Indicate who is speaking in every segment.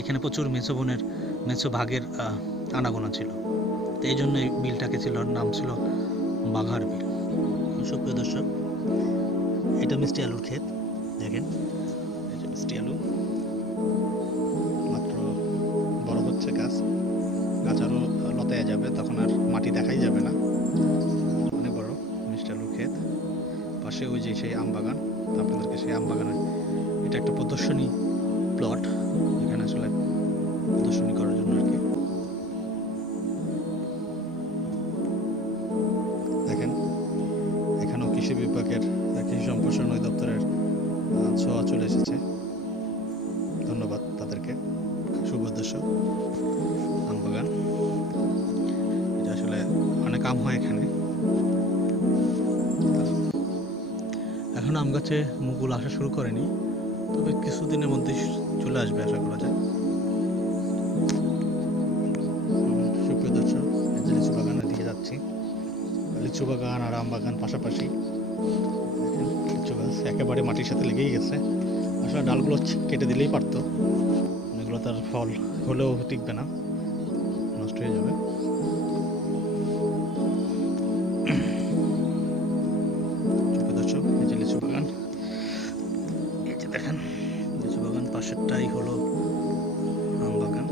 Speaker 1: এখানে প্রচুর মেছো বোনের, মেছো ভাগের আনাগোনা ছিল। তো এই জন্য এই বিলটাকে ছিল নাম ছিল বাঘার বিল। সুপ্রিয় দর্শক, এটা মিষ্টি আলুর ক্ষেত, দেখেন। যে মিষ্টি আলু, মাত্র বড় হচ্ছে গাছ। গাছ আরও লতায় যাবে, তখন আর মাটি দেখাই যাবে না। অনেক বড় মিষ্টি আলুর ক্ষেত। পাশে ওই যে সেই আম বাগান আপনাদেরকে সেই আম বাগানের এটা একটা প্রদর্শনী প্লট এখানে আসলে প্রদর্শনী করার জন্য আর কি। দেখেন, এখানেও কৃষি বিভাগের কৃষি সম্প্রসারণ অধিদপ্তরের ছোঁয়া চলে এসেছে। ধন্যবাদ তাদেরকে। শুভ উদ্দেশ্য। আম বাগান। এটা আসলে অনেক আম হয় এখানে। এখন আম গাছে মুকুল আসা শুরু করেনি। তবে কিছুদিনের মধ্যে চলে আসবে আশা করা যায়। সুপ্রিয় দর্শক যে লিচু বাগানের দিকে যাচ্ছি। লিচু বাগান আর আম বাগান পাশাপাশি লিচু গাছ একেবারে মাটির সাথে লেগেই গেছে। আসলে ডালগুলো কেটে দিলেই পারতো। এগুলো তার ফল হলেও টিকবে না। নষ্ট হয়ে যাবে। দেখেন লিচু বাগান, পাশেরটাই হলো আম বাগান।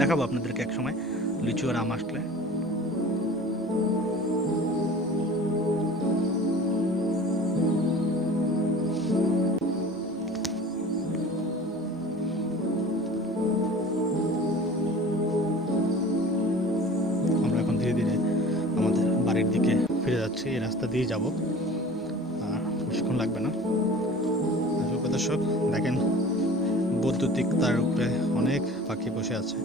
Speaker 1: দেখাবো আপনাদেরকে এক সময়, লিচু আর আম আসলে। আমরা এখন ধীরে ধীরে আমাদের বাড়ির দিকে ফিরে যাচ্ছি, এই রাস্তা দিয়ে যাব। বেশিক্ষণ লাগবে না। দর্শক দেখেন বৈদ্যুতিক তার উপরে অনেক পাখি বসে আছে।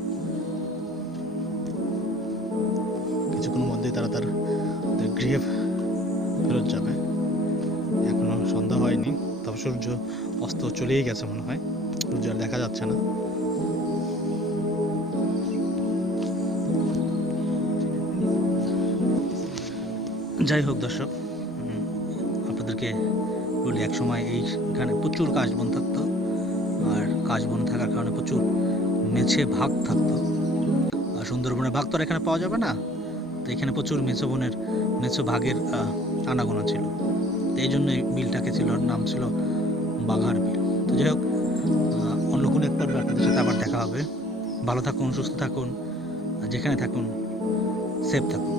Speaker 1: কিছুক্ষণের মধ্যেই তারা তার গৃহে ফেরত যাবে। এখনও সন্ধ্যা হয়নি, তবে সূর্য অস্ত চলেই গেছে মনে হয়। সূর্য আর দেখা যাচ্ছে না। যাই হোক দর্শক আপনাদেরকে বলি, এক সময় এইখানে প্রচুর কাশবন থাকতো আর কাশবন থাকার কারণে প্রচুর মেছে ভাগ থাকতো। আর সুন্দরবনের ভাগ তো আর এখানে পাওয়া যাবে না। তো এখানে প্রচুর মেছো বনের, মেছো ভাগের আনাগোনা ছিল। তো এই জন্য এই বিলটাকে ছিল নাম ছিল বাঘার বিল। তো যাই হোক অন্য কোনো একটা আপনাদের সাথে আবার দেখা হবে। ভালো থাকুন, সুস্থ থাকুন যেখানে থাকুন সেফ থাকুন।